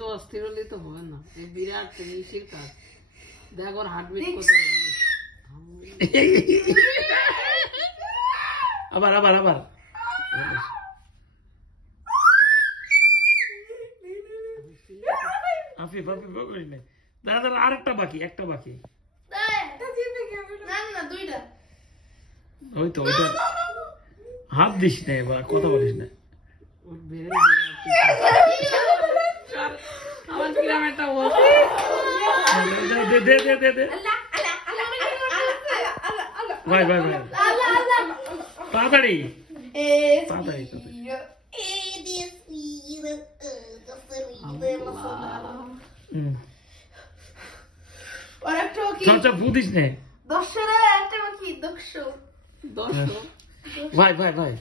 তো অস্থির হলে তো হবে না, এই বিরাট মিশির কাজ। দেখ ওর হার্টবিট কত। আবার আবার আবার আফিফ আফিফ করিস না। দাঁড়া দাঁড়া, আরেকটা বাকি, একটা বাকি। ওই তো ওইটা হাত দিস না, এবার কথা বলিস না। আমার কিরাম একটা দে দে দে দে দে। ভাই ভাই ভাই তাড়াতাড়ি তাড়াতাড়ি তাড়াতাড়ি বুঝিস নে। ভাই ভাই ভাই